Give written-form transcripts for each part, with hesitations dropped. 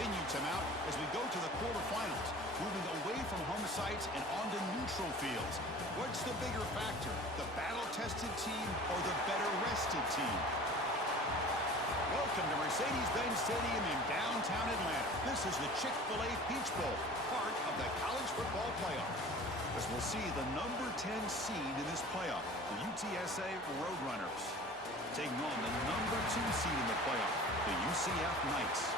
continue to mount as we go to the quarterfinals, moving away from home sites and onto neutral fields. What's the bigger factor, the battle-tested team or the better-rested team? Welcome to Mercedes-Benz Stadium in downtown Atlanta. This is the Chick-fil-A Peach Bowl, part of the college football playoff. As we'll see the number 10 seed in this playoff, the UTSA Roadrunners, taking on the number 2 seed in the playoff, the UCF Knights.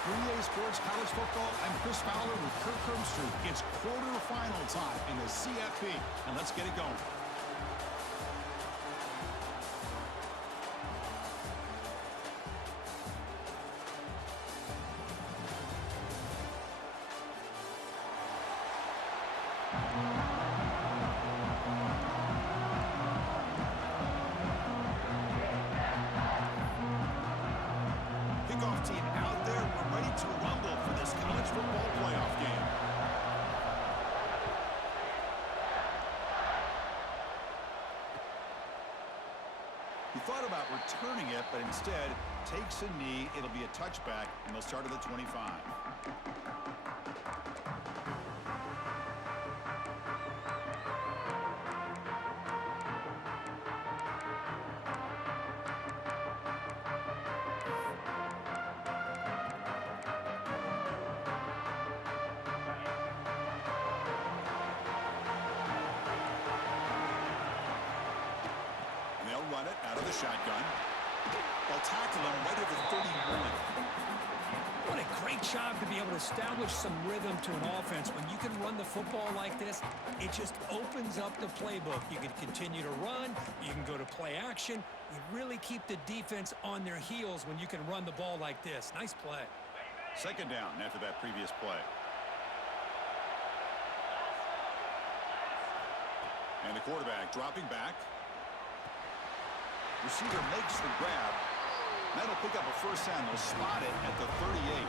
For EA Sports College Football, I'm Chris Fowler with Kirk Herbstreit. It's quarterfinal time in the CFP, and let's get it going. Kickoff team out there. We're ready to rumble for this college football playoff game. He thought about returning it, but instead takes a knee. It'll be a touchback, and they'll start at the 25. Run it out of the shotgun. They'll tackle him right at the 31. What a great job to be able to establish some rhythm to an offense. When you can run the football like this, it just opens up the playbook. You can continue to run. You can go to play action. You really keep the defense on their heels when you can run the ball like this. Nice play. Second down after that previous play. And the quarterback dropping back. Receiver makes the grab. That'll pick up a first down. They'll spot it at the 38.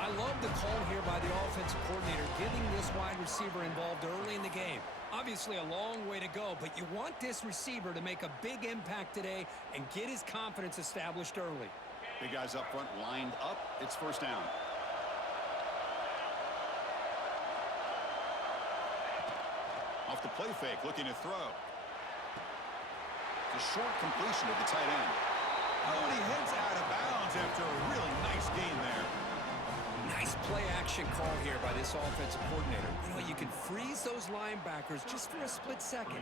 I love the call here by the offensive coordinator, getting this wide receiver involved early in the game. Obviously a long way to go, but you want this receiver to make a big impact today and get his confidence established early. Big guys up front lined up. It's first down. Off the play fake, looking to throw. A short completion to the tight end. Oh, and he heads out of bounds after a really nice gain there. Nice play action call here by this offensive coordinator. You know, you can freeze those linebackers just for a split second.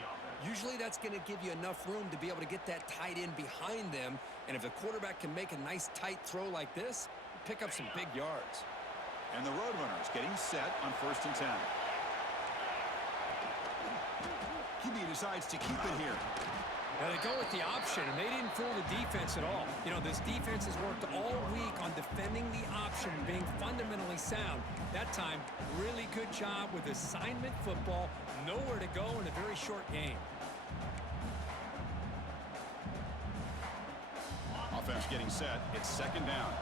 Usually that's going to give you enough room to be able to get that tight end behind them. And if the quarterback can make a nice tight throw like this, pick up some big yards. And the Roadrunners getting set on 1st and 10. QB decides to keep it here. Now they go with the option, and they didn't fool the defense at all. You know, this defense has worked all week on defending the option and being fundamentally sound. That time, really good job with assignment football. Nowhere to go in a very short game. Offense getting set. It's second down.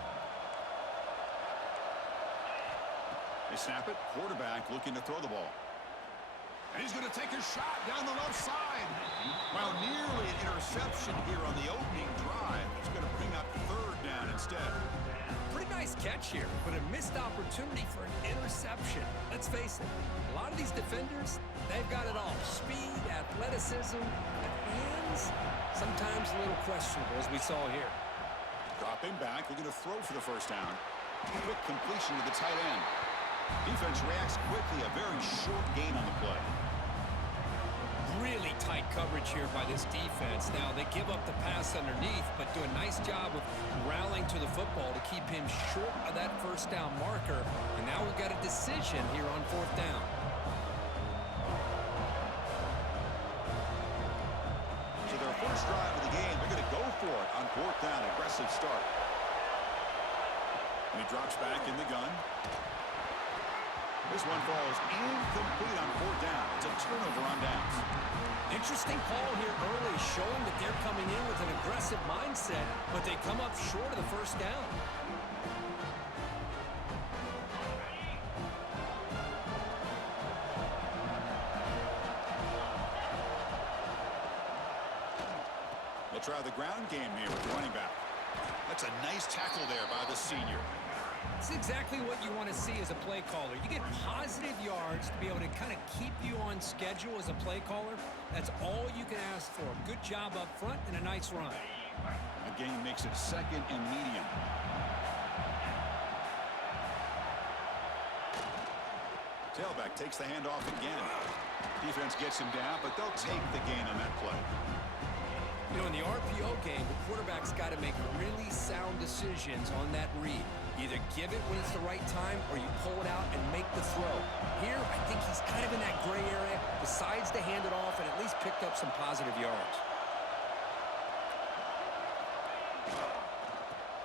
They snap it. Quarterback looking to throw the ball. And he's going to take a shot down the left side. Well, nearly an interception here on the opening drive. It's going to bring up 3rd down instead. Pretty nice catch here, but a missed opportunity for an interception. Let's face it, a lot of these defenders, they've got it all. Speed, athleticism, but hands, sometimes a little questionable, as we saw here. Dropping back, looking to throw for the first down. Quick completion to the tight end. Defense reacts quickly, a very short gain on the play. Really tight coverage here by this defense. Now, they give up the pass underneath, but do a nice job of rallying to the football to keep him short of that first down marker. And now we've got a decision here on 4th down. So their first drive of the game, they're going to go for it on 4th down. Aggressive start. And he drops back in the gun. This one falls incomplete on 4th down. It's a turnover on downs. Interesting call here early, showing that they're coming in with an aggressive mindset, but they come up short of the first down. They'll try the ground game here with the running back. That's a nice tackle there by the senior. It's exactly what you want to see as a play caller. You get positive yards to be able to kind of keep you on schedule as a play caller. That's all you can ask for. Good job up front and a nice run. The game makes it 2nd and medium. Tailback takes the handoff again. Defense gets him down, but they'll take the gain on that play. You know, in the RPO game, the quarterback's got to make really sound decisions on that read. Either give it when it's the right time or you pull it out and make the throw. Here, I think he's kind of in that gray area, decides to hand it off and at least picked up some positive yards.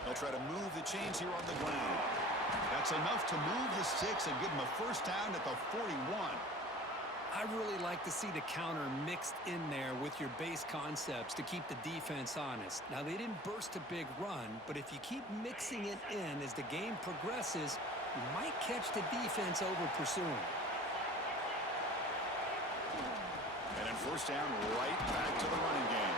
They'll try to move the chains here on the ground. That's enough to move the sticks and give them a first down at the 41. I really like to see the counter mixed in there with your base concepts to keep the defense honest. Now, they didn't burst a big run, but if you keep mixing it in as the game progresses, you might catch the defense over pursuing. And then first down right back to the running game.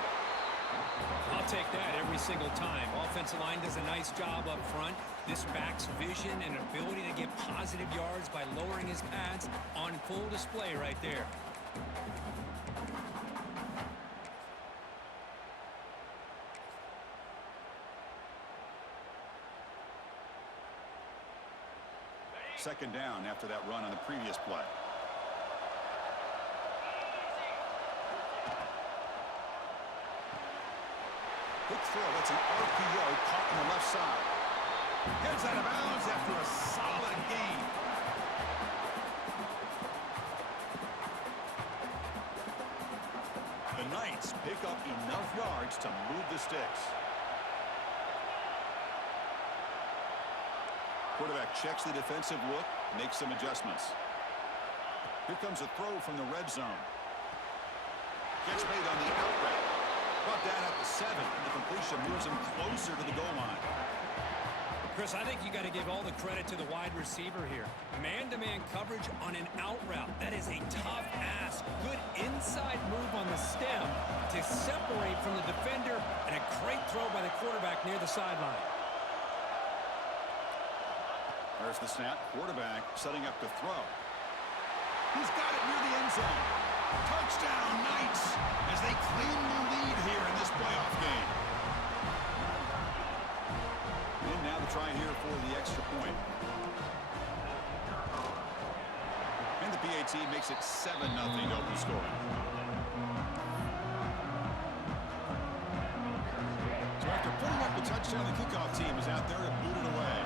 I'll take that every single time. Offensive line does a nice job up front. This back's vision and ability to get positive yards by lowering his pads on full display right there. Second down after that run on the previous play. Quick throw. That's an RPO caught on the left side. Heads out of bounds after a solid gain. The Knights pick up enough yards to move the sticks. Quarterback checks the defensive look, makes some adjustments. Here comes a throw from the red zone. Gets made on the out route. Brought down at the 7. The completion moves him closer to the goal line. Chris, I think you got to give all the credit to the wide receiver here. Man-to-man coverage on an out route. That is a tough ask. Good inside move on the stem to separate from the defender, and a great throw by the quarterback near the sideline. There's the snap. Quarterback setting up to throw. He's got it near the end zone. Touchdown, Knights, as they claim the lead here in this playoff game. And now the try here for the extra point. And the PAT makes it 7-0 open scoring. So after putting up the touchdown, the kickoff team is out there to boot it away.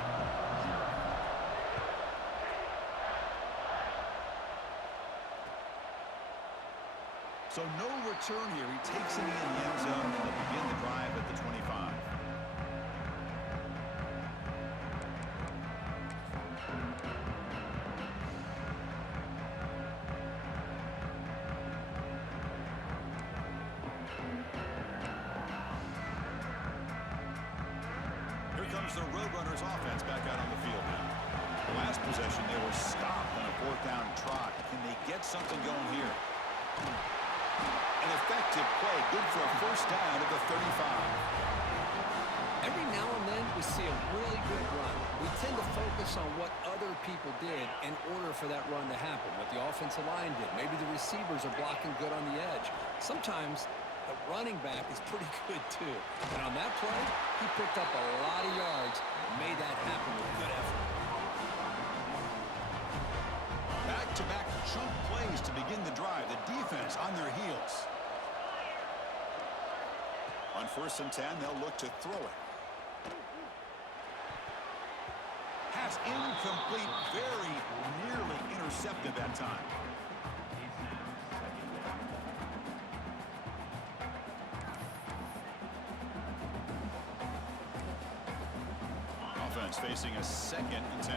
So no return here. He takes it in the end zone to begin the drive at the 25. Here comes the Roadrunners offense back out on the field now. The last possession, they were stopped on a 4th down trot. Can they get something going here? An effective play, good for a first down at the 35. Every now and then we see a really good run. We tend to focus on what other people did in order for that run to happen, what the offensive line did. Maybe the receivers are blocking good on the edge. Sometimes the running back is pretty good too. And on that play, he picked up a lot of yards and made that happen with good effort. Back-to-back chunk plays to begin the drive. The defense on their heels. On 1st and 10, they'll look to throw it. Pass incomplete, very nearly intercepted that time. Offense facing a 2nd and 10.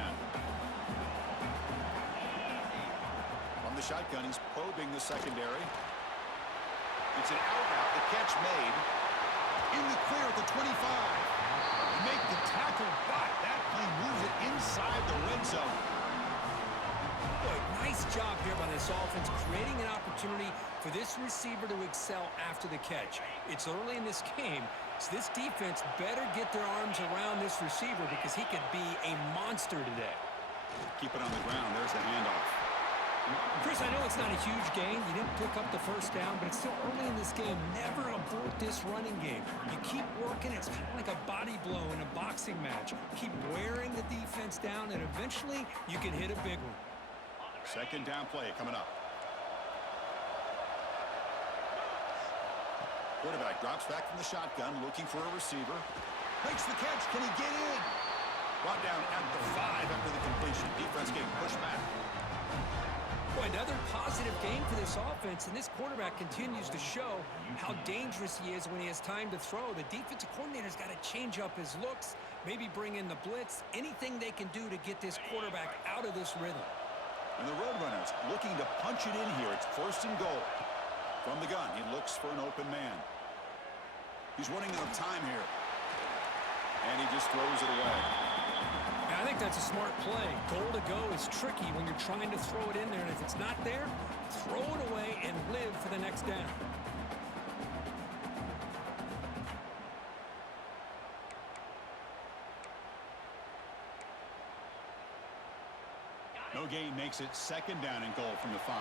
From the shotgun, he's probing the secondary. It's an out route, the catch made. In the clear at the 25. Make the tackle, but that play moves it inside the red zone. Boy, nice job here by this offense, creating an opportunity for this receiver to excel after the catch. It's early in this game, so this defense better get their arms around this receiver because he could be a monster today. Keep it on the ground. There's the handoff. Chris, I know it's not a huge gain. You didn't pick up the first down, but it's still early in this game. Never abort this running game. You keep working. It's kind of like a body blow in a boxing match. Keep wearing the defense down, and eventually you can hit a big one. Second down play coming up. Quarterback drops back from the shotgun, looking for a receiver. Makes the catch. Can he get in? Brought down at the 5 after the completion. Defense getting pushed back. Boy, another positive game for this offense, and this quarterback continues to show how dangerous he is when he has time to throw. The defensive coordinator's got to change up his looks, maybe bring in the blitz, anything they can do to get this quarterback out of this rhythm. And the Roadrunners looking to punch it in here. It's first and goal. From the gun, he looks for an open man. He's running out of time here. And he just throws it away. I think that's a smart play. Goal to go is tricky when you're trying to throw it in there, and if it's not there, throw it away and live for the next down. No gain makes it second down and goal from the 5.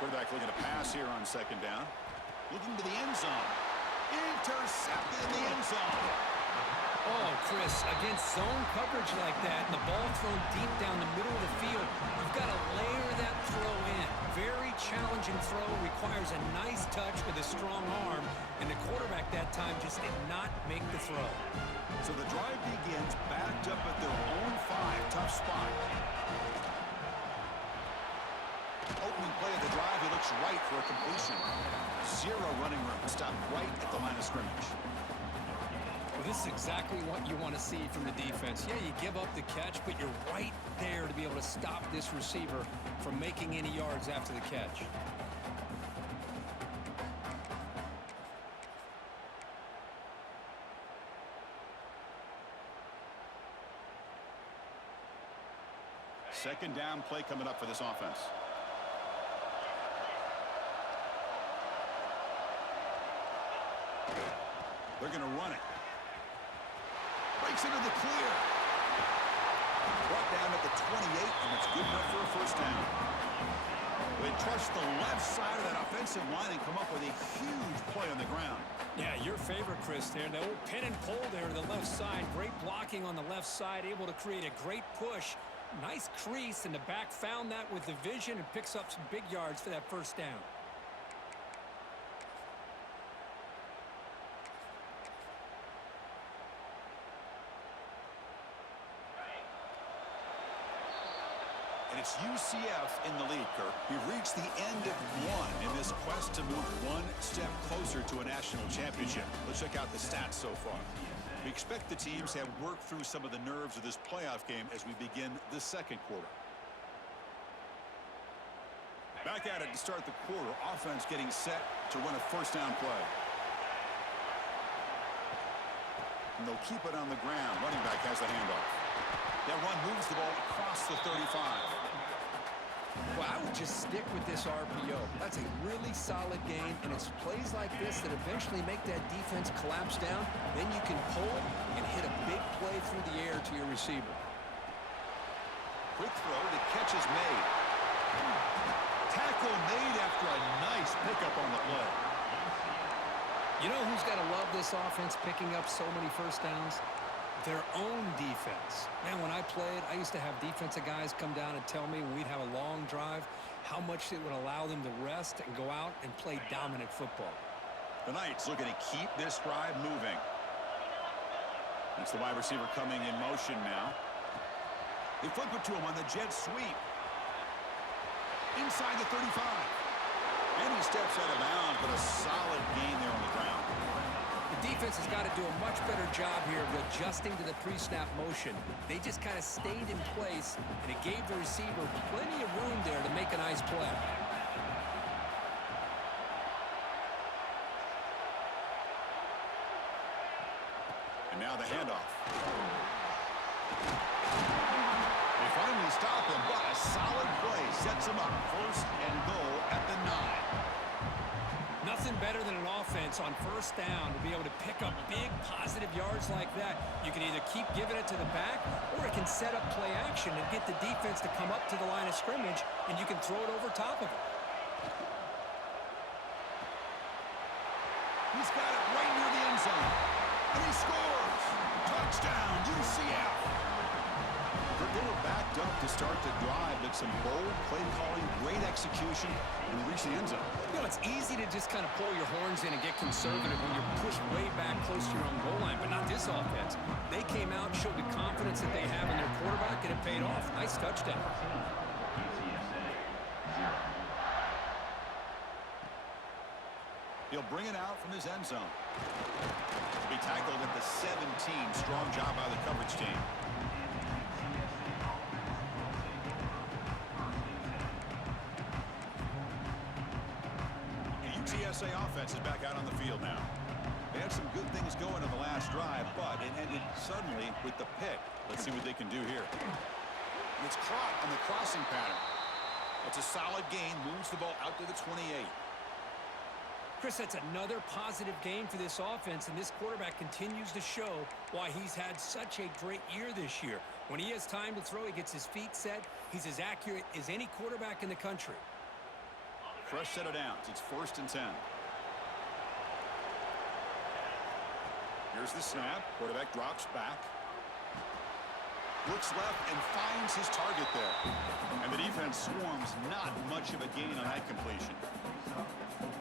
Quarterback looking to pass here on second down. Looking to the end zone. Intercepted in the end zone. Oh, Chris, against zone coverage like that, and the ball thrown deep down the middle of the field, you've got to layer that throw in. Very challenging throw, requires a nice touch with a strong arm, and the quarterback that time just did not make the throw. So the drive begins backed up at their own 5. Tough spot. Opening play of the drive, he looks right for a completion. 0 running room. Stopped right at the line of scrimmage. Well, this is exactly what you want to see from the defense. Yeah, you give up the catch, but you're right there to be able to stop this receiver from making any yards after the catch. Second down play coming up for this offense. They're going to run it. Breaks into the clear. Brought down at the 28, and it's good enough for a first down. They trust the left side of that offensive line and come up with a huge play on the ground. Yeah, your favorite, Chris, there. The old pin and pull there to the left side. Great blocking on the left side, able to create a great push. Nice crease, and the back found that with the vision and picks up some big yards for that first down. And it's UCF in the lead, Kirk. We've reached the end of 1 in this quest to move 1 step closer to a national championship. Let's check out the stats so far. We expect the teams to have worked through some of the nerves of this playoff game as we begin the second quarter. Back at it to start the quarter. Offense getting set to run a first down play. And they'll keep it on the ground. Running back has the handoff. That run moves the ball across the 35. Well, I would just stick with this RPO. That's a really solid game, and it's plays like this that eventually make that defense collapse down. Then you can pull and hit a big play through the air to your receiver. Quick throw, the catch is made. Tackle made after a nice pickup on the play. You know who's got to love this offense picking up so many first downs? Their own defense. Man, when I played, I used to have defensive guys come down and tell me when we'd have a long drive how much it would allow them to rest and go out and play dominant football. The Knights looking to keep this drive moving. It's the wide receiver coming in motion now. They flip it to him on the jet sweep. Inside the 35. And he steps out of bounds, but a solid gain there on the ground. The defense has got to do a much better job here of adjusting to the pre-snap motion. They just kind of stayed in place, and it gave the receiver plenty of room there to make a nice play. And now the handoff. They finally stop him, but a solid play sets him up. First and goal at the 9. Nothing better than an offense on first down to be able to pick up big positive yards like that. You can either keep giving it to the back, or it can set up play action and get the defense to come up to the line of scrimmage, and you can throw it over top of it. He's got it right near the end zone. And he scores! Touchdown, UCF! They were backed up to start the drive, but some bold play calling, great execution, and reach the end zone. You know, it's easy to just kind of pull your horns in and get conservative when you're pushed way back close to your own goal line, but not this offense. They came out, showed the confidence that they have in their quarterback, and it paid off. Nice touchdown. He'll bring it out from his end zone. Be tackled at the 17. Strong job by the coverage team. The UTSA offense is back out on the field now. They had some good things going in the last drive, but it ended suddenly with the pick. Let's see what they can do here. And it's caught on the crossing pattern. It's a solid gain, moves the ball out to the 28. Chris, that's another positive game for this offense, and this quarterback continues to show why he's had such a great year this year. When he has time to throw, he gets his feet set. He's as accurate as any quarterback in the country. Fresh set of downs. It's first and 10. Here's the snap. Quarterback drops back. Looks left and finds his target there. And the defense swarms. Not much of a gain on that completion.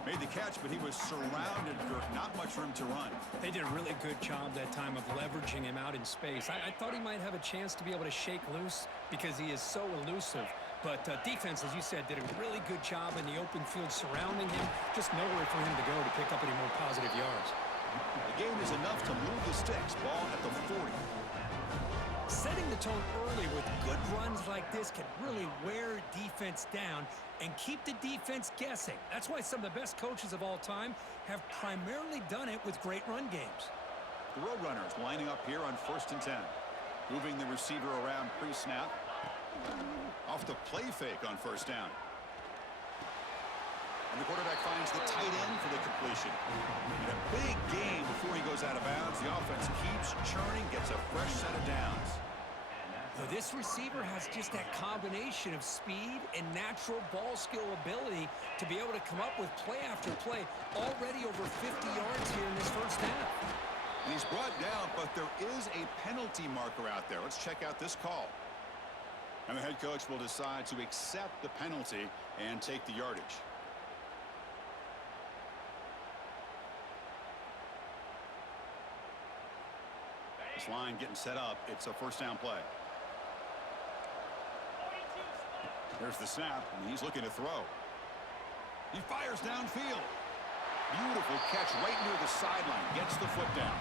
Made the catch, but he was surrounded, Kirk. Not much room to run. They did a really good job that time of leveraging him out in space. I thought he might have a chance to be able to shake loose because he is so elusive. But defense, as you said, did a really good job in the open field surrounding him. Just nowhere for him to go to pick up any more positive yards. The gain is enough to move the sticks. Ball at the 40. Setting the tone early with good runs like this can really wear defense down and keep the defense guessing. That's why some of the best coaches of all time have primarily done it with great run games. The Roadrunners lining up here on first and 10. Moving the receiver around pre-snap. Off the play fake on first down. And the quarterback finds the tight end for the completion. And a big gain before he goes out of bounds. The offense keeps churning, gets a fresh set of downs. Well, this receiver has just that combination of speed and natural ball skill ability to be able to come up with play after play. Already over 50 yards here in this first half. And he's brought down, but there is a penalty marker out there. Let's check out this call. And the head coach will decide to accept the penalty and take the yardage. This line getting set up. It's a first down play. There's the snap, and he's looking to throw. He fires downfield. Beautiful catch right near the sideline. Gets the foot down.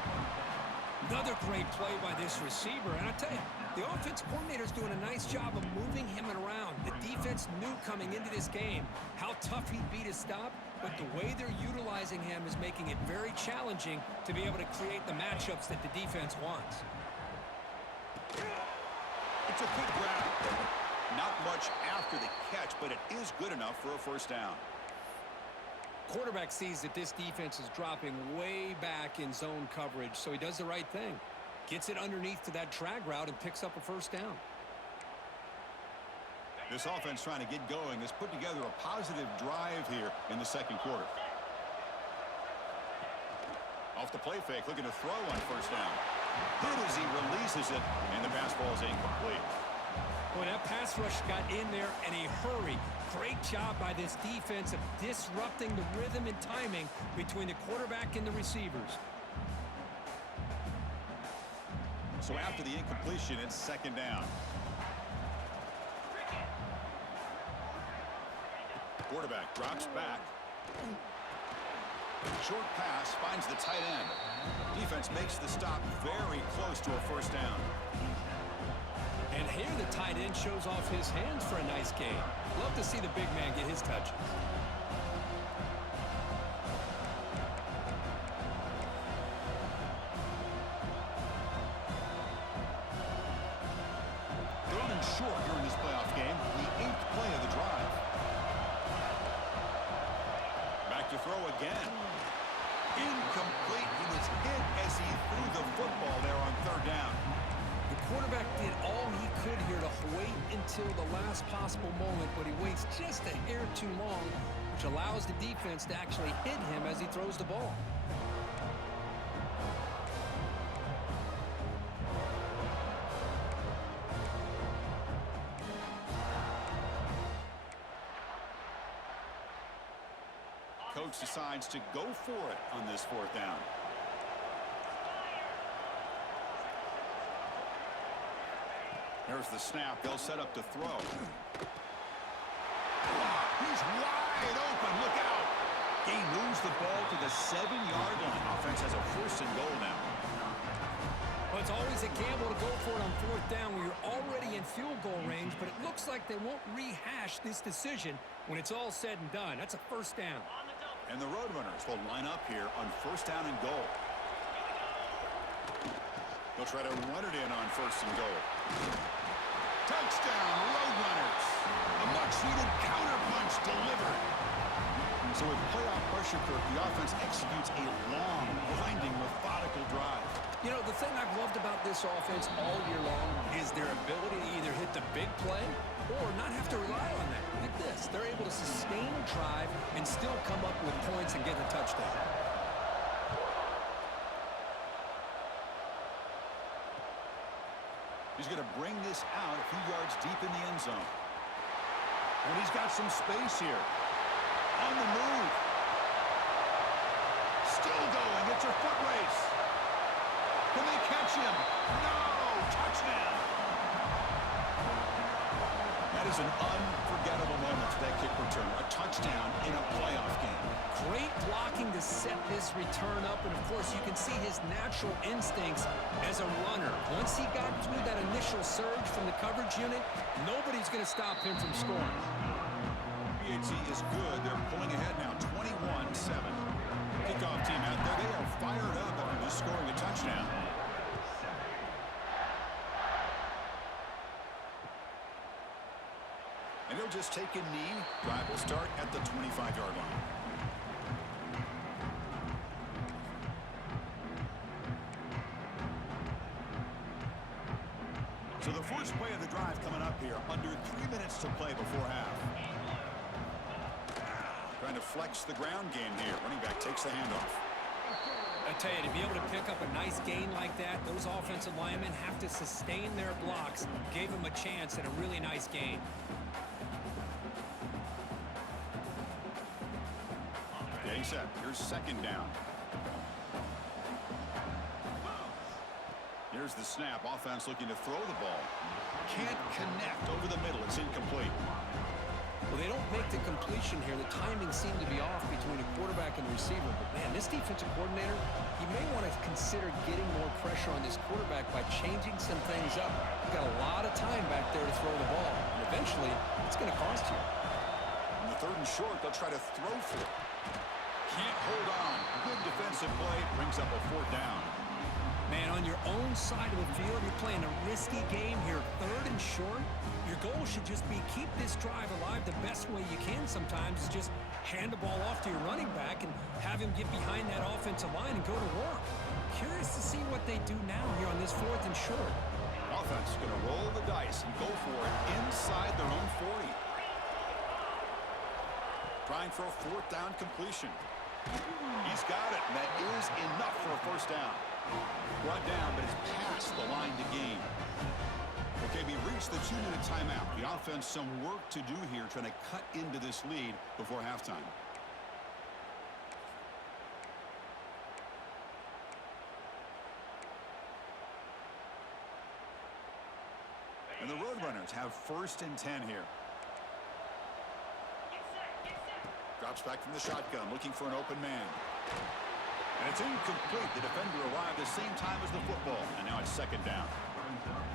Another great play by this receiver. And I tell you, the offense coordinator's doing a nice job of moving him around. The defense knew coming into this game how tough he'd be to stop, but the way they're utilizing him is making it very challenging to be able to create the matchups that the defense wants. It's a good grab. Not much after the catch, but it is good enough for a first down. Quarterback sees that this defense is dropping way back in zone coverage, so he does the right thing. Gets it underneath to that drag route and picks up a first down. This offense trying to get going has put together a positive drive here in the second quarter. Off the play fake, looking to throw on first down. Good as he releases it, and the pass ball is incomplete. Boy, that pass rush got in there in a hurry. Great job by this defense of disrupting the rhythm and timing between the quarterback and the receivers. So after the incompletion, it's second down. Quarterback drops back. Short pass finds the tight end. Defense makes the stop very close to a first down. And here the tight end shows off his hands for a nice gain. Love to see the big man get his touches. Thrown in short. again. Incomplete. He was hit as he threw the football there on third down. The quarterback did all he could here to wait until the last possible moment, but he waits just a hair too long, which allows the defense to actually hit him as he throws the ball. Coach decides to go for it on this fourth down. There's the snap. They'll set up to throw. He's wide open. Look out. He moves the ball to the 7-yard line. Offense has a first and goal now. Well, it's always a gamble to go for it on fourth down when you're already in field goal range, but it looks like they won't rehash this decision when it's all said and done. That's a first down. And the Roadrunners will line up here on first down and goal. They'll try to run it in on first and goal. Touchdown, Roadrunners. A much-needed counterpunch delivered. So with playoff pressure, Kirk, the offense executes a long, winding, methodical drive. You know, the thing I've loved about this offense all year long is their ability to either hit the big play or not have to rely on that. Like this. They're able to sustain a drive and still come up with points and get a touchdown. He's going to bring this out a few yards deep in the end zone. And he's got some space here. On the move. Still going. It's a foot race. Can they catch him? No! Touchdown! That is an unforgettable moment for that kick return. A touchdown in a playoff game. Great blocking to set this return up, and of course you can see his natural instincts as a runner. Once he got through that initial surge from the coverage unit, nobody's going to stop him from scoring. PAT is good. They're pulling ahead now, 21-7. Kickoff team out there. They are fired up after just scoring a touchdown. And he'll just take a knee. Drive will start at the 25-yard line. So the first play of the drive coming up here. Under 3 minutes to play before half. Trying to flex the ground game here. Running back takes the handoff. I tell you, to be able to pick up a nice gain like that, those offensive linemen have to sustain their blocks. Gave him a chance and a really nice gain. Getting set. Here's second down. Here's the snap. Offense looking to throw the ball. Can't connect over the middle. It's incomplete. Well, they don't make the completion here. The timing seemed to be off between the quarterback and the receiver. But, man, this defensive coordinator, he may want to consider getting more pressure on this quarterback by changing some things up. You've got a lot of time back there to throw the ball. And eventually, it's going to cost you. On the third and short, they'll try to throw for it. Can't hold on. Good defensive play. Brings up a fourth down. Man, on your own side of the field, you're playing a risky game here. Third and short. Your goal should just be keep this drive alive the best way you can sometimes is just hand the ball off to your running back and have him get behind that offensive line and go to work. Curious to see what they do now here on this fourth and short. Offense is going to roll the dice and go for it inside their own 40. Trying for a fourth down completion. He's got it, and that is enough for a first down. Brought down, but it's past the line to gain. Okay, we reached the 2-minute timeout. The offense some work to do here, trying to cut into this lead before halftime. And the Roadrunners have first and 10 here. Drops back from the shotgun, looking for an open man. And it's incomplete. The defender arrived the same time as the football, and now it's second down.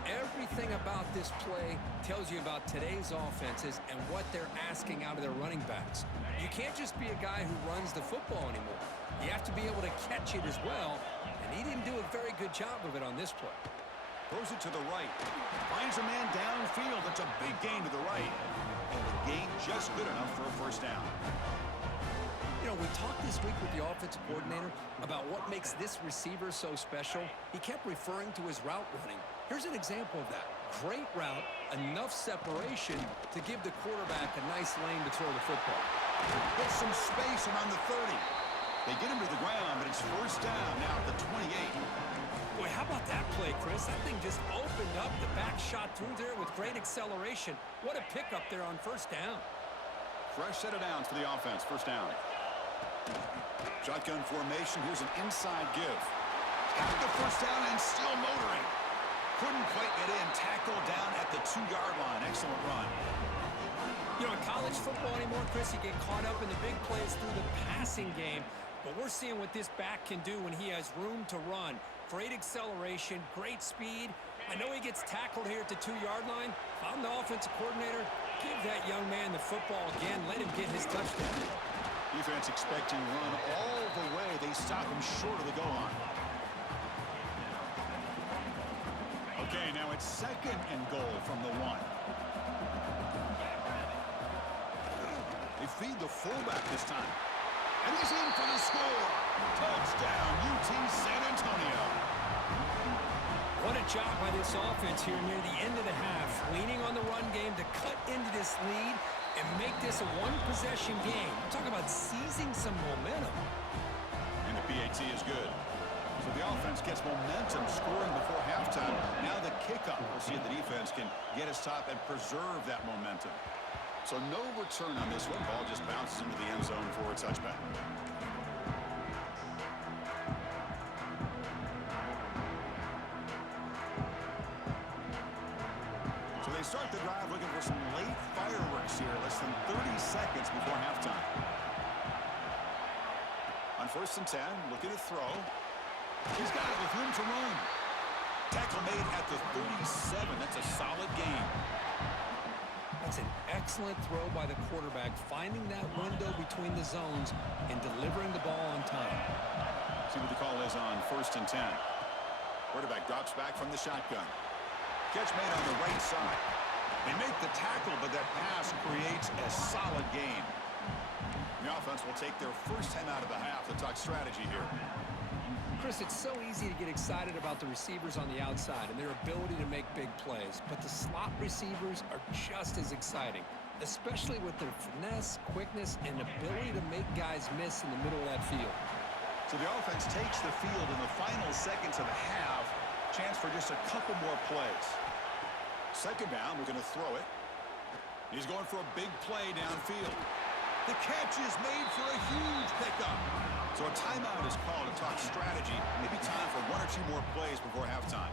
Everything about this play tells you about today's offenses and what they're asking out of their running backs. You can't just be a guy who runs the football anymore. You have to be able to catch it as well, and he didn't do a very good job of it on this play. Throws it to the right. Finds a man downfield. That's a big gain to the right. And the gain just good enough for a first down. You know, know, we talked this week with the offensive coordinator about what makes this receiver so special. He kept referring to his route running. Here's an example of that. Great route, enough separation to give the quarterback a nice lane to throw the football. Get some space around the 30. They get him to the ground, but it's first down now at the 28. Boy, how about that play, Chris? That thing just opened up. The back shot through there with great acceleration. What a pickup there on first down. Fresh set of downs for the offense. First down. Shotgun formation. Here's an inside give. Got the first down and still motoring. Couldn't quite get in. Tackled down at the 2-yard line. Excellent run. You know, in college football anymore, Chris, you get caught up in the big plays through the passing game. But we're seeing what this back can do when he has room to run. Great acceleration, great speed. I know he gets tackled here at the 2-yard line. If I'm the offensive coordinator, give that young man the football again. Let him get his touchdown. Defense expecting run all the way. They stop him short of the goal line. Okay, now it's second and goal from the 1. They feed the fullback this time. And he's in for the score. Touchdown, UT San Antonio. What a job by this offense here near the end of the half. Leaning on the run game to cut into this lead and make this a one-possession game. We're talking about seizing some momentum. And the PAT is good. So the offense gets momentum scoring before halftime. Now the kickoff. We'll see if the defense can get a stop and preserve that momentum. So no return on this one. Ball just bounces into the end zone for a touchback. So they start the drive looking for some late fireworks here. Less than 30 seconds before halftime. On first and 10, looking to throw. He's got it with room to run. Tackle made at the 37. That's a solid gain. That's an excellent throw by the quarterback, finding that window between the zones and delivering the ball on time. See what the call is on first and 10. Quarterback drops back from the shotgun. Catch made on the right side. They make the tackle, but that pass creates a solid gain. The offense will take their first time out of the half to talk strategy here. Chris, it's so easy to get excited about the receivers on the outside and their ability to make big plays, but the slot receivers are just as exciting, especially with their finesse, quickness, and ability to make guys miss in the middle of that field. So the offense takes the field in the final seconds of the half. Chance for just a couple more plays. Second down, we're going to throw it. He's going for a big play downfield. The catch is made for a huge pickup. So a timeout is called to talk strategy. Maybe time for 1 or 2 more plays before halftime.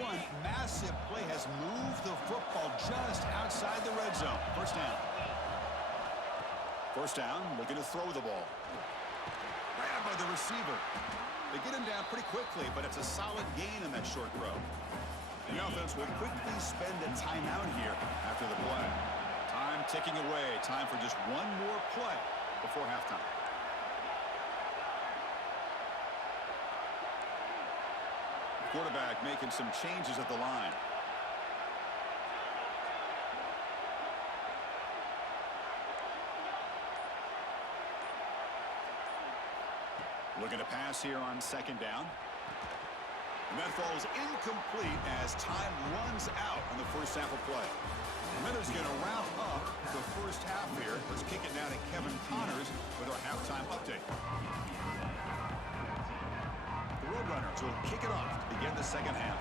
One massive play has moved the football just outside the red zone. First down. First down, looking to throw the ball. Grabbed by the receiver. They get him down pretty quickly, but it's a solid gain in that short throw. The offense will quickly spend a timeout here after the play. Time ticking away. Time for just 1 more play before halftime. Quarterback making some changes at the line. Looking to pass here on second down. And that falls incomplete as time runs out on the first half of play. Miller's going to wrap up the first half here. Let's kick it now to Kevin Connors with our halftime update. The Roadrunners will kick it off to begin the second half.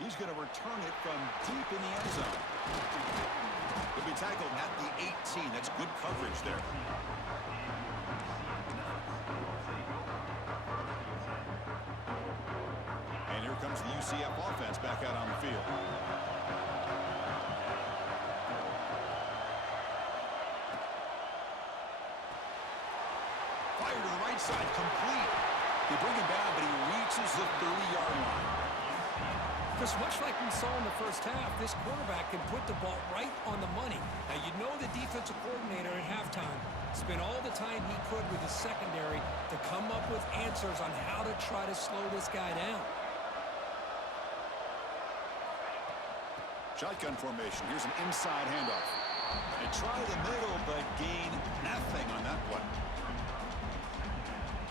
He's going to return it from deep in the end zone. He'll be tackled at the 18. That's good coverage there. And here comes the UCF offense back out on the field. Fire to the right side, complete. They bring him down, but he reaches the 30-yard line. Because much like we saw in the first half, this quarterback can put the ball right on the money. Now, you know the defensive coordinator at halftime spent all the time he could with his secondary to come up with answers on how to try to slow this guy down. Shotgun formation. Here's an inside handoff. They try the middle, but gain nothing on that play.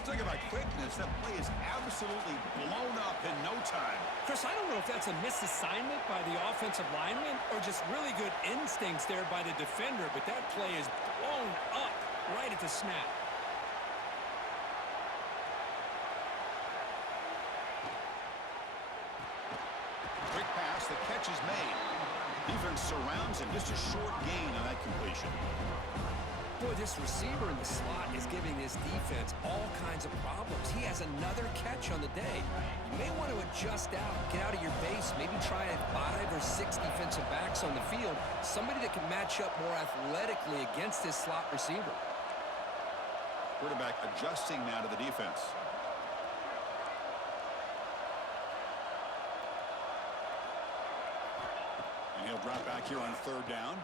Talk about quickness. That play is absolutely blown up in no time. Chris, I don't know if that's a misassignment by the offensive lineman or just really good instincts there by the defender, but that play is blown up right at the snap. Quick pass. The catch is made. Defense surrounds him. Just a short gain on that completion. Boy, this receiver in the slot is giving this defense all kinds of problems. He has another catch on the day. You may want to adjust out, get out of your base, maybe try 5 or 6 defensive backs on the field, somebody that can match up more athletically against this slot receiver. Quarterback adjusting now to the defense. And he'll drop back here on 3rd down.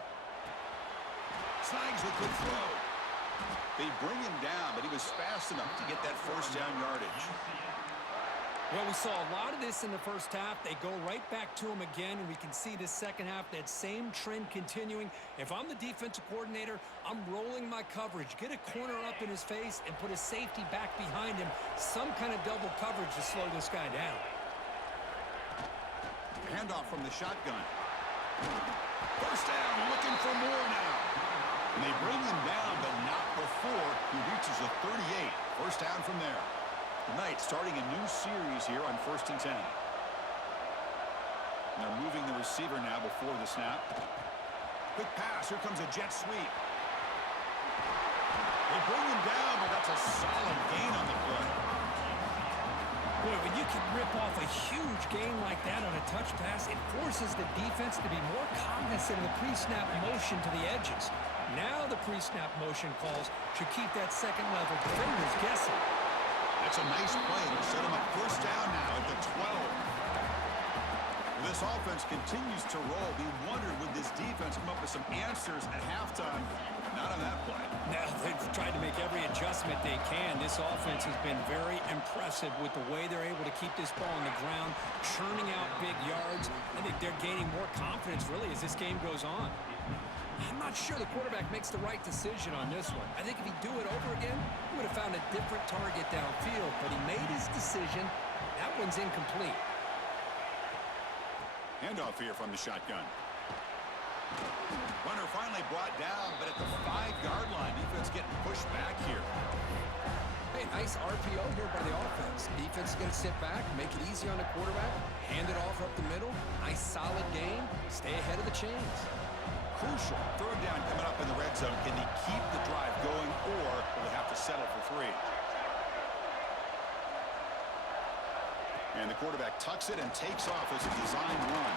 Snags a good throw. They bring him down, but he was fast enough to get that 1st down yardage. Well, we saw a lot of this in the first half. They go right back to him again, and we can see this second half, that same trend continuing. If I'm the defensive coordinator, I'm rolling my coverage. Get a corner up in his face and put a safety back behind him. Some kind of double coverage to slow this guy down. Handoff from the shotgun. 1st down, looking for more now. And they bring him down, but not before he reaches the 38. 1st down from there. The Knights starting a new series here on 1st and 10. And they're moving the receiver now before the snap. Quick pass. Here comes a jet sweep. They bring him down, but that's a solid gain on the play. Boy, when you can rip off a huge gain like that on a touch pass, it forces the defense to be more cognizant of the pre-snap motion to the edges. Now the pre-snap motion calls should keep that second-level defenders guessing. That's a nice play to set him up 1st down now at the 12. This offense continues to roll. We wondered, would this defense come up with some answers at halftime? Not on that play. Now they've tried to make every adjustment they can. This offense has been very impressive with the way they're able to keep this ball on the ground, churning out big yards. I think they're gaining more confidence, really, as this game goes on. I'm not sure the quarterback makes the right decision on this one. I think if he'd do it over again, he would have found a different target downfield, but he made his decision. That one's incomplete. Handoff here from the shotgun. Runner finally brought down, but at the 5-yard line, defense getting pushed back here. Hey, nice RPO here by the offense. Defense is going to sit back, make it easy on the quarterback, hand it off up the middle. Nice solid gain. Stay ahead of the chains. Crucial 3rd down coming up in the red zone. Can he keep the drive going, or will they have to settle for 3? And the quarterback tucks it and takes off as a design run.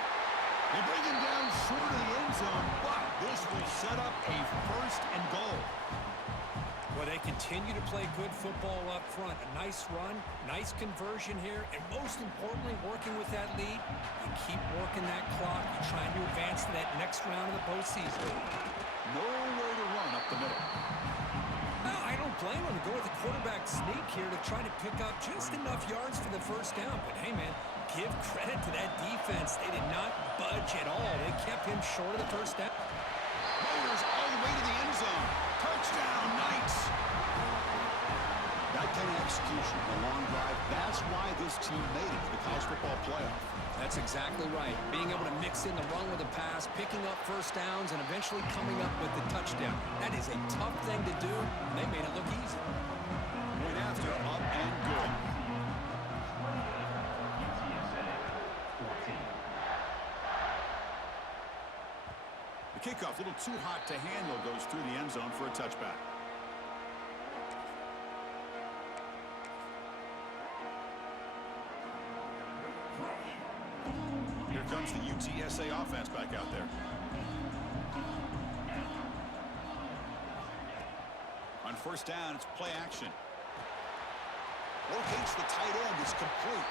They bring him down short of the end zone, but this will set up a 1st and goal. Well, they continue to play good football up front. A nice run, nice conversion here, and most importantly, working with that lead, you keep working that clock. You're trying to advance to that next round of the postseason. Nowhere to run up the middle. No, I don't blame him to go with the quarterback sneak here to try to pick up just enough yards for the 1st down. But, hey, man, give credit to that defense. They did not budge at all. They kept him short of the 1st down. Motors all the way to the end zone. Touchdown, Knights. That kind of execution, the long drive, that's why this team made it to the college football playoff. That's exactly right. Being able to mix in the run with the pass, picking up 1st downs, and eventually coming up with the touchdown. That is a tough thing to do, and they made it look easy. Point after, up and good. The kickoff, a little too hot to handle, goes through the end zone for a touchback. Here comes the UTSA offense back out there. On 1st down, it's play action. Locates the tight end. It's complete.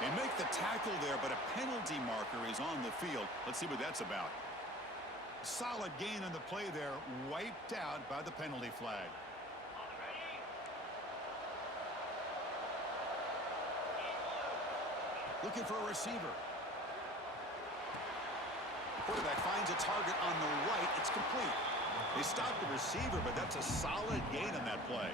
They make the tackle there, but a penalty marker is on the field. Let's see what that's about. Solid gain on the play there, wiped out by the penalty flag. Looking for a receiver. Quarterback finds a target on the right. It's complete. They stop the receiver, but that's a solid gain on that play.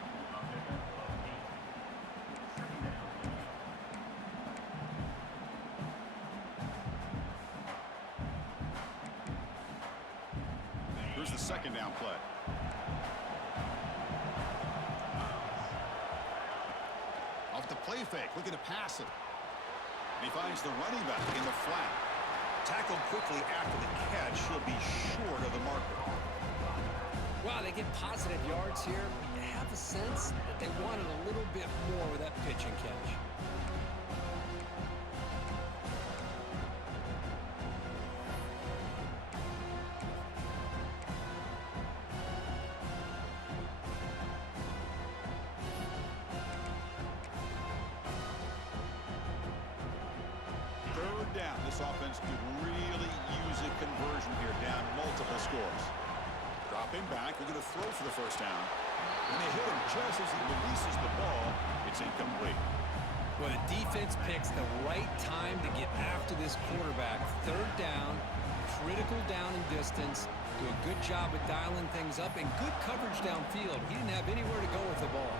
Here's the second down play. Off the play fake, looking to pass it. And he finds the running back in the flat. Tackled quickly after the catch. He'll be short of the marker. Wow, they get positive yards here. You have a sense that they wanted a little bit more with that pitch and catch. Third down. This offense could really use a conversion here, down multiple scores. Dropping back, they're going to throw for the first down. When they hit him just as he releases the ball, it's incomplete. Well, the defense picks the right time to get after this quarterback. Third down, critical down and distance. Do a good job at dialing things up and good coverage downfield. He didn't have anywhere to go with the ball.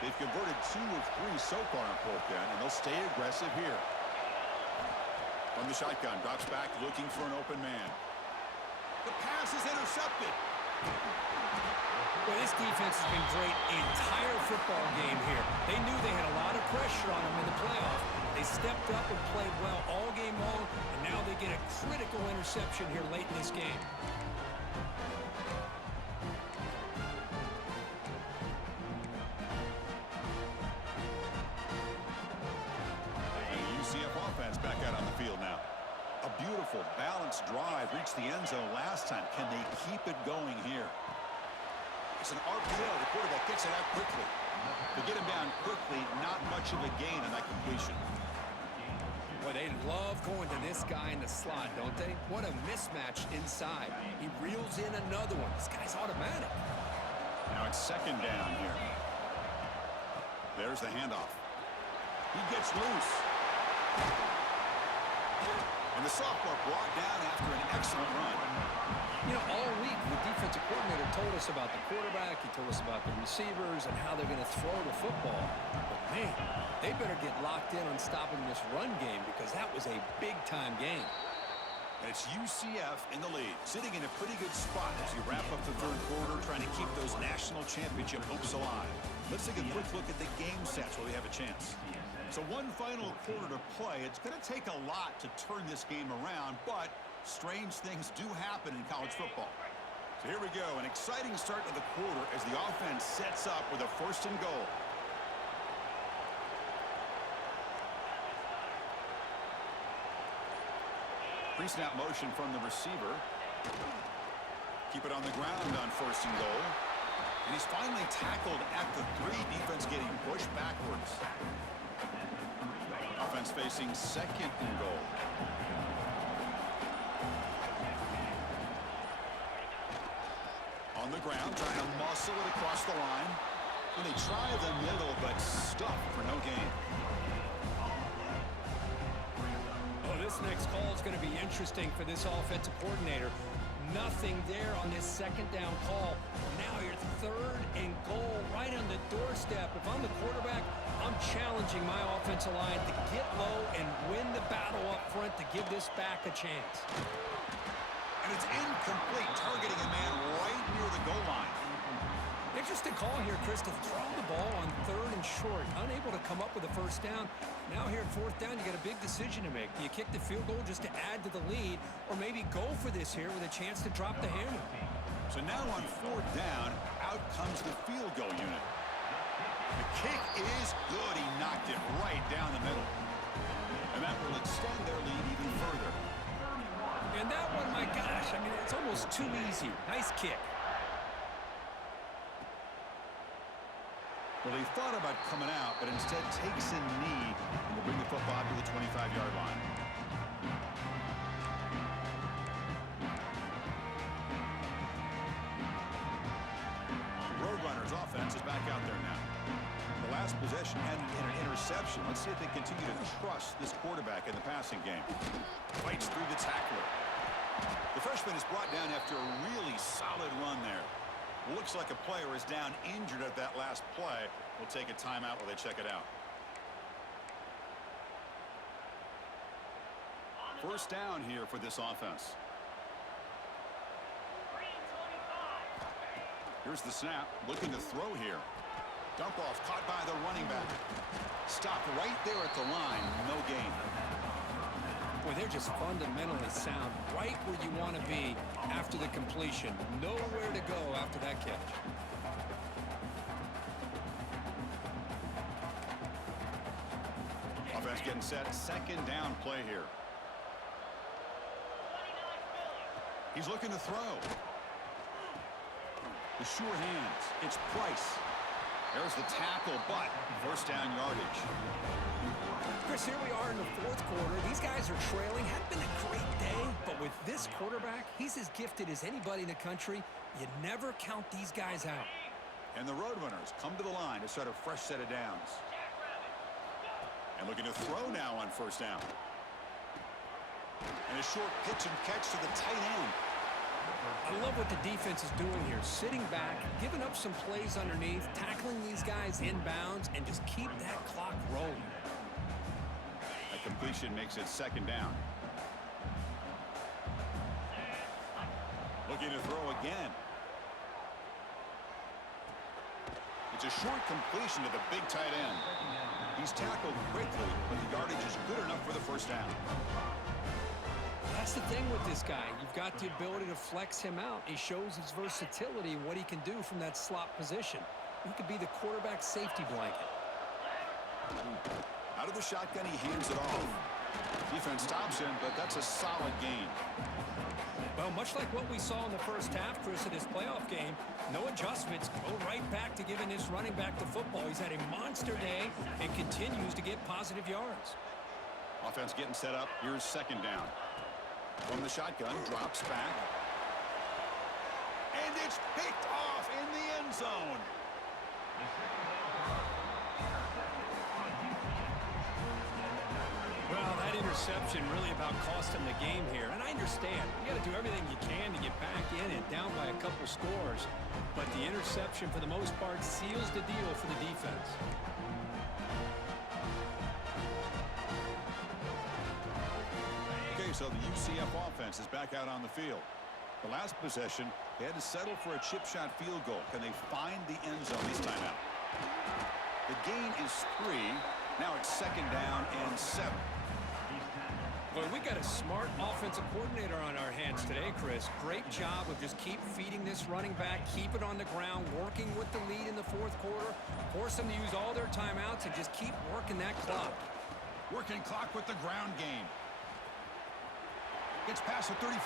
They've converted 2 of 3 so far in fourth down, and they'll stay aggressive here. From the shotgun, drops back looking for an open man. The pass is intercepted. Well, this defense has been great entire football game here. They knew they had a lot of pressure on them in the playoff. They stepped up and played well all game long, and now they get a critical interception here late in this game. Back out on the field now. A beautiful, balanced drive reached the end zone last time. Can they keep it going here? It's an RPO. The quarterback gets it out quickly. To get him down quickly, not much of a gain on that completion. Boy, they love going to this guy in the slot, don't they? What a mismatch inside. He reels in another one. This guy's automatic. Now it's second down here. There's the handoff. He gets loose. And the sophomore brought down after an excellent run. You know, all week the defensive coordinator told us about the quarterback. He told us about the receivers and how they're going to throw the football. But, man, they better get locked in on stopping this run game because that was a big-time game. And it's UCF in the lead, sitting in a pretty good spot as you wrap up the third quarter, trying to keep those national championship hopes alive. Let's take a quick look at the game sets while we have a chance. So one final quarter to play. It's going to take a lot to turn this game around, but strange things do happen in college football. So here we go, an exciting start to the quarter as the offense sets up with a first and goal. Pre-snap motion from the receiver. Keep it on the ground on first and goal. And he's finally tackled at the 3. Defense getting pushed backwards. Offense facing second and goal. On the ground, trying to muscle it across the line. And they try the middle, but stuffed for no gain. Oh, this next call is going to be interesting for this offensive coordinator. Nothing there on this second down call. Now you're third and goal right on the doorstep. If I'm the quarterback, I'm challenging my offensive line to get low and win the battle up front to give this back a chance. And it's incomplete, targeting a man right near the goal line. Interesting call here, Chris, to throw the ball on third and short. Unable to come up with a first down. Now here at fourth down, you got a big decision to make. Do you kick the field goal just to add to the lead, or maybe go for this here with a chance to drop the hammer? So now on fourth down, out comes the field goal unit. The kick is good. He knocked it right down the middle. And that will extend their lead even further. And that one, my gosh, I mean, it's almost too easy. Nice kick. Well, he thought about coming out, but instead takes a knee and will bring the football to the 25-yard line. Roadrunners offense is back out there now. The last possession ended in an interception. Let's see if they continue to trust this quarterback in the passing game. Fights through the tackler. The freshman is brought down after a really solid run there. Looks like a player is down injured at that last play. We'll take a timeout while they check it out. First down here for this offense. Here's the snap. Looking to throw here. Dump off caught by the running back. Stop right there at the line. No gain. Boy, they're just fundamentally sound right where you want to be after the completion. Nowhere to go after that catch. Offense getting set. Second down play here. He's looking to throw. The sure hands. It's Price. There's the tackle, but first down yardage. Chris, here we are in the fourth quarter. These guys are trailing. Hadn't been a great day, but with this quarterback, he's as gifted as anybody in the country. You never count these guys out. And the Roadrunners come to the line to start a fresh set of downs. And looking to throw now on first down. And a short pitch and catch to the tight end. I love what the defense is doing here. Sitting back, giving up some plays underneath, tackling these guys inbounds, and just keep that clock rolling. A completion makes it second down. Looking to throw again. It's a short completion to the big tight end. He's tackled quickly, but the yardage is good enough for the first down. That's the thing with this guy. You've got the ability to flex him out. He shows his versatility and what he can do from that slot position. He could be the quarterback safety blanket. Out of the shotgun, he hands it off. Defense stops him, but that's a solid gain. Well, much like what we saw in the first half, Chris, in this playoff game, no adjustments. Go right back to giving this running back the football. He's had a monster day and continues to get positive yards. Offense getting set up. Here's second down. From the shotgun, drops back. And it's picked off in the end zone. Well, that interception really about cost him the game here. And I understand. You got to do everything you can to get back in and down by a couple scores. But the interception, for the most part, seals the deal for the defense. So the UCF offense is back out on the field. The last possession, they had to settle for a chip shot field goal. Can they find the end zone this time out? The gain is 3. Now it's second down and 7. Boy, we got a smart offensive coordinator on our hands today, Chris. Great job of just keep feeding this running back, keep it on the ground, working with the lead in the fourth quarter, force them to use all their timeouts, and just keep working that clock. Working clock with the ground game. Gets past the 35.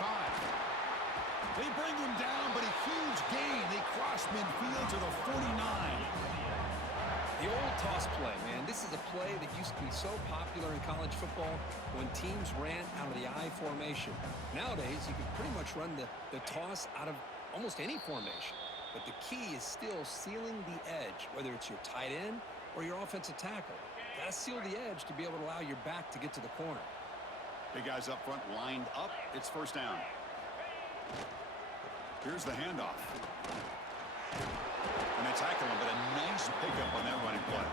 They bring him down, but a huge gain. They cross midfield to the 49. The old toss play, man. This is a play that used to be so popular in college football when teams ran out of the I formation. Nowadays, you can pretty much run the toss out of almost any formation. But the key is still sealing the edge, whether it's your tight end or your offensive tackle. Got to seal the edge to be able to allow your back to get to the corner. Big guys up front lined up. It's first down. Here's the handoff. And they tackle him, but a nice pickup on that running play.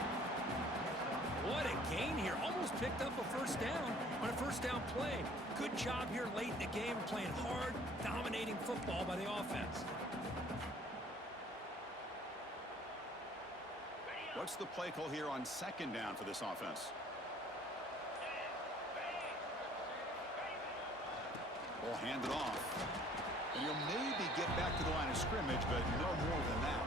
What a gain here. Almost picked up a first down on a first down play. Good job here late in the game, playing hard, dominating football by the offense. What's the play call here on second down for this offense? Ball handed off. And he'll maybe get back to the line of scrimmage, but no more than that.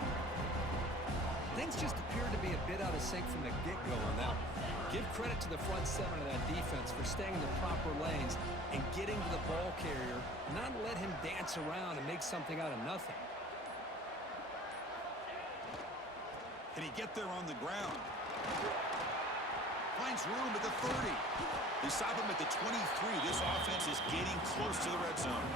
things just appeared to be a bit out of sync from the get-go on that one. Give credit to the front seven of that defense for staying in the proper lanes and getting to the ball carrier, not let him dance around and make something out of nothing. Can he get there on the ground? Finds room at the 30. They stop him at the 23. This offense is getting close to the red zone.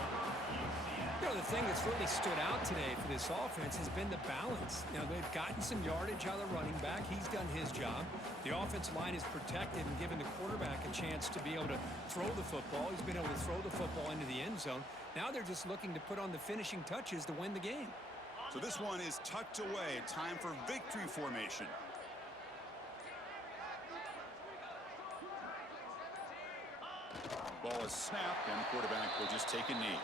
You know, the thing that's really stood out today for this offense has been the balance. You know, they've gotten some yardage out of the running back. He's done his job. The offensive line is protected and given the quarterback a chance to be able to throw the football. He's been able to throw the football into the end zone. Now they're just looking to put on the finishing touches to win the game. So this one is tucked away. Time for victory formation. Ball is snapped, and the quarterback will just take a knee.